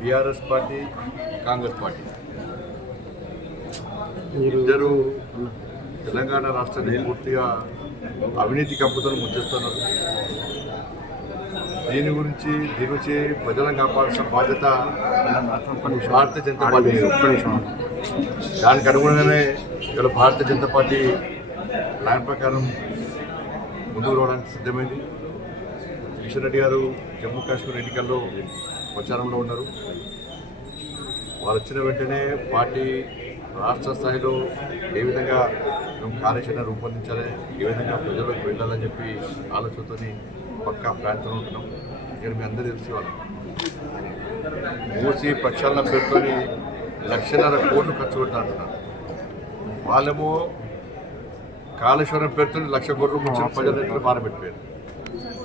TRS party Congress party ఇద్దరు తెలంగాణ రాష్ట్రాన్ని పూర్తిగా అవినీతి కంపుతో ముంచేస్తున్నారు. దీని గురించి ప్రజలను కాపాడాల్సిన బాధ్యత భారతీయ జనతా పార్టీ. దానికి అనుగుణంగానే ఇలా భారతీయ జనతా పార్టీ ప్లాన్ ప్రకారం ముందుకు రావడానికి సిద్ధమైంది. కిషన్ రెడ్డి గారు జమ్మూ కాశ్మీర్ ఎన్నికల్లో ప్రచారంలో ఉన్నారు. వాళ్ళు వచ్చిన వెంటనే పార్టీ రాష్ట్ర స్థాయిలో ఏ విధంగా మేము కార్యాచరణ రూపొందించాలి, ఏ విధంగా ప్రజల్లోకి వెళ్ళాలని చెప్పి ఆలోచనతో పక్కా ప్లాన్తో ఉంటున్నాం. ఇక్కడ మీ అందరూ తెలిసి వాళ్ళు మూసి ప్రక్షాళన పేరుతో 1,50,000 కోట్లు ఖర్చు పెడతా అంటున్నారు. వాళ్ళేమో కాళేశ్వరం పేరుతో 1,00,000 కోట్లు ముంచిన ప్రజలు మారబెట్టారు.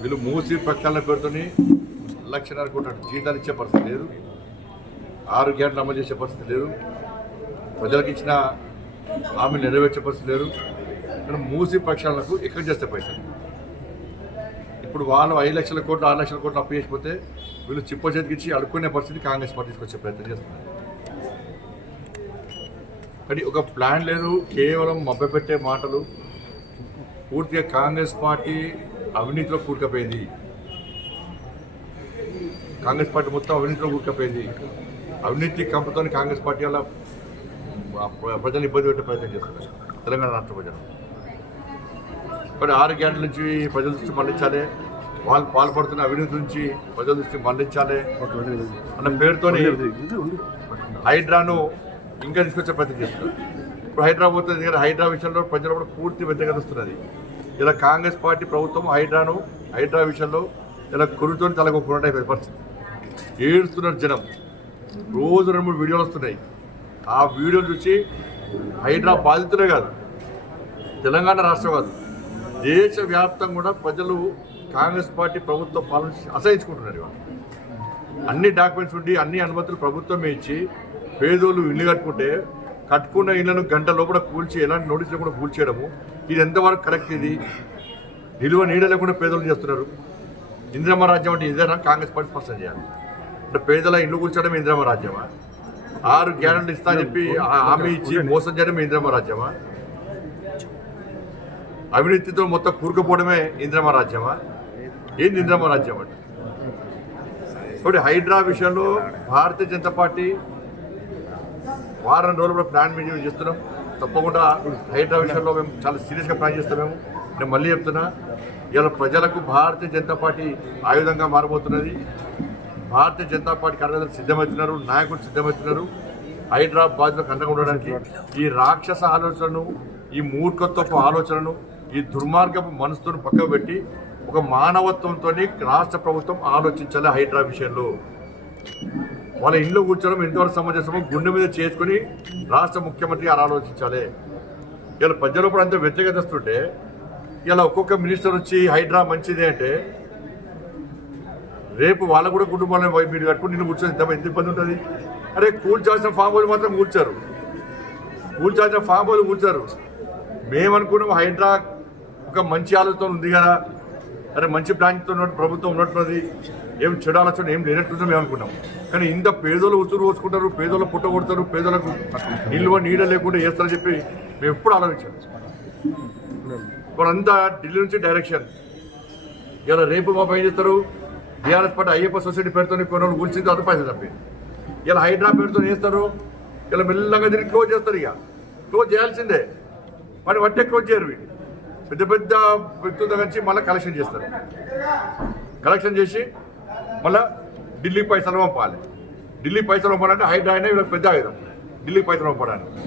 వీళ్ళు మూసి ప్రక్షాళన పేరుతో 1,00,000 కోట్లు జీతాలు ఇచ్చే పరిస్థితి లేదు, 6 గ్యారెంటీలు అమలు చేసే పరిస్థితి లేదు, ప్రజలకు ఇచ్చిన హామీలు నెరవేర్చే పరిస్థితి లేదు. కానీ మూసి ప్రక్షాళనకు ఎక్కడ చేస్తే పైసలు ఇప్పుడు వాళ్ళు 5,00,000 కోట్లు 6,00,000 కోట్లు అప్పు చేసిపోతే వీళ్ళు చిప్ప చేతికిచ్చి అడుక్కునే పరిస్థితి కాంగ్రెస్ పార్టీ తీసుకొచ్చే ప్రయత్నం చేస్తున్నారు. కానీ ఒక ప్లాన్ లేదు, కేవలం మభ్యపెట్టే మాటలు. పూర్తిగా కాంగ్రెస్ పార్టీ అవినీతిలో కూరుకుపోయింది. కాంగ్రెస్ పార్టీ మొత్తం అవినీతిలో కూరుకుపోయింది. అవినీతి కంపుతో కాంగ్రెస్ పార్టీ వల్ల ప్రజలు ఇబ్బంది పెట్టే ప్రయత్నం చేస్తున్నారు తెలంగాణ రాష్ట్ర ప్రజలు. కానీ 6 గ్యారెంటీల నుంచి ప్రజల దృష్టి మళ్లించాలి, వాళ్ళు పాల్పడుతున్న అవినీతి నుంచి ప్రజల దృష్టి మళ్లించాలి అన్న పేరుతో హైడ్రాను ఇంకా తీసుకొచ్చే ప్రయత్నం చేస్తున్నారు. ఇప్పుడు హైడ్రా పోతుంది కానీ హైడ్రా విషయంలో ప్రజలు కూడా పూర్తి వ్యతిరేకత వస్తున్నది. ఇలా కాంగ్రెస్ పార్టీ ప్రభుత్వం హైడ్రా విషయంలో ఇలా కురుతో తలగొక్కున్నట్టు పరిస్థితి. ఏడుస్తున్నారు జనం. రోజు 2-3 వీడియోలు వస్తున్నాయి. ఆ వీడియోలు చూసి హైడ్రా బాధితులే కాదు, తెలంగాణ రాష్ట్రం కాదు, దేశవ్యాప్తంగా కూడా ప్రజలు కాంగ్రెస్ పార్టీ ప్రభుత్వ పాలన అసహించుకుంటున్నారు. అన్ని డాక్యుమెంట్స్ ఉండి అన్ని అనుమతులు ప్రభుత్వమే ఇచ్చి పేదోళ్ళు ఇల్లు కట్టుకున్న ఇళ్లను గంట లోపల కూల్చి ఎలాంటి నోటీస్ లేకుండా కూల్చేయడము, ఇది ఎంతవరకు కరెక్ట్? ఇది నీడ లేకుండా పేదోళ్ళు చేస్తున్నారు. ఇందిరమ్మ రాజ్యం అంటే ఇదేనా? కాంగ్రెస్ పార్టీ స్పష్టం చేయాలి. అంటే పేదల ఇల్లు కూల్చడం ఇందిరమ్మ రాజ్యమా? 6 గ్యారెంటీలు ఇస్తా చెప్పి హామీ ఇచ్చి మోసం చేయడం ఇందిరమ్మ రాజ్యమా? అవినీతితో మొత్తం కూరుకుపోవడమే ఇందిరమ్మ రాజ్యమా? ఏంది ఇందిరమ్మ రాజ్యం అంటే? కాబట్టి హైడ్రా విషయంలో భారతీయ జనతా పార్టీ వారం రోజులు కూడా ప్లాన్ మీటింగ్ చేస్తున్నాం. తప్పకుండా హైడ్రా విషయంలో మేము చాలా సీరియస్గా ప్లాన్ చేస్తాం. నేను మళ్ళీ చెప్తున్నా, ఇలా ప్రజలకు భారతీయ జనతా పార్టీ ఆయుధంగా మారబోతున్నది. భారతీయ జనతా పార్టీ కార్యకర్తలు సిద్ధమవుతున్నారు, నాయకులు సిద్ధమవుతున్నారు హైదరాబాద్లో అండగా ఉండడానికి. ఈ రాక్షస ఆలోచనను, ఈ మూర్ఖత్వపు ఆలోచనను, ఈ దుర్మార్గపు మనసుతో పక్కకు పెట్టి ఒక మానవత్వంతో రాష్ట్ర ప్రభుత్వం ఆలోచించాలి. హైడ్రా విషయంలో వాళ్ళ ఇంట్లో కూర్చోవడం ఎంతవరకు సమంజసమో గుండె మీద చేసుకుని రాష్ట్ర ముఖ్యమంత్రి ఆలోచించాలి. ఇలా ప్రజలు కూడా అంత వ్యతిరేకత వస్తుంటే ఇలా ఒక్కొక్క మినిస్టర్ వచ్చి హైడ్రా మంచిదే అంటే రేపు వాళ్ళకు కూడా కుటుంబాలను మీరు కట్టుకుని నిన్ను కూర్చొని ఎంత ఇబ్బంది ఉంటుంది? అరే కూల్చాల్సిన ఫామ్ హౌస్ మాత్రం కూల్చారు. మేమనుకున్నాం హైడ్రా ఒక మంచి ఆలోచన ఉంది కదా, అరే మంచి ప్లాన్తో ప్రభుత్వం ఉన్నట్టున్నది, ఏం చెడు ఆలోచన ఏం లేనట్టుందో మేము అనుకున్నాం. కానీ ఇంత పేదోళ్ళు ఉసురు పోసుకుంటారు, పేదోళ్ళు పుట్ట కొడతారు, పేదోళ్ళకు నీడ లేకుండా చేస్తారని చెప్పి మేము ఎప్పుడు ఆలోచించాం. వాళ్ళంతా ఢిల్లీ నుంచి డైరెక్షన్. ఇలా రేపు మా పని చేస్తారు. టీఆర్ఎస్ పార్టీ అయ్యప్ప సొసైటీ పేరుతో కొన్ని రోజులు కూల్చింది, అది పైసలు తప్పింది. ఇలా హైడ్రా పేరుతో చేస్తారు. ఇలా మెల్లగా తిరిగి క్లోజ్ చేస్తారు. ఇక క్లోజ్ చేయాల్సిందే, మరి వట్టే క్లోజ్ చేయరు. వీటి పెద్ద పెద్ద వ్యక్తుల దగ్గర మళ్ళీ కలెక్షన్ చేస్తారు. కలెక్షన్ చేసి మళ్ళీ ఢిల్లీ పైసలు పంపాలి. ఢిల్లీ పైసలు పంపాలంటే హైడ్రా అయినా వీళ్ళకి పెద్ద ఆయుధం, ఢిల్లీ పైసలు పంపడానికి.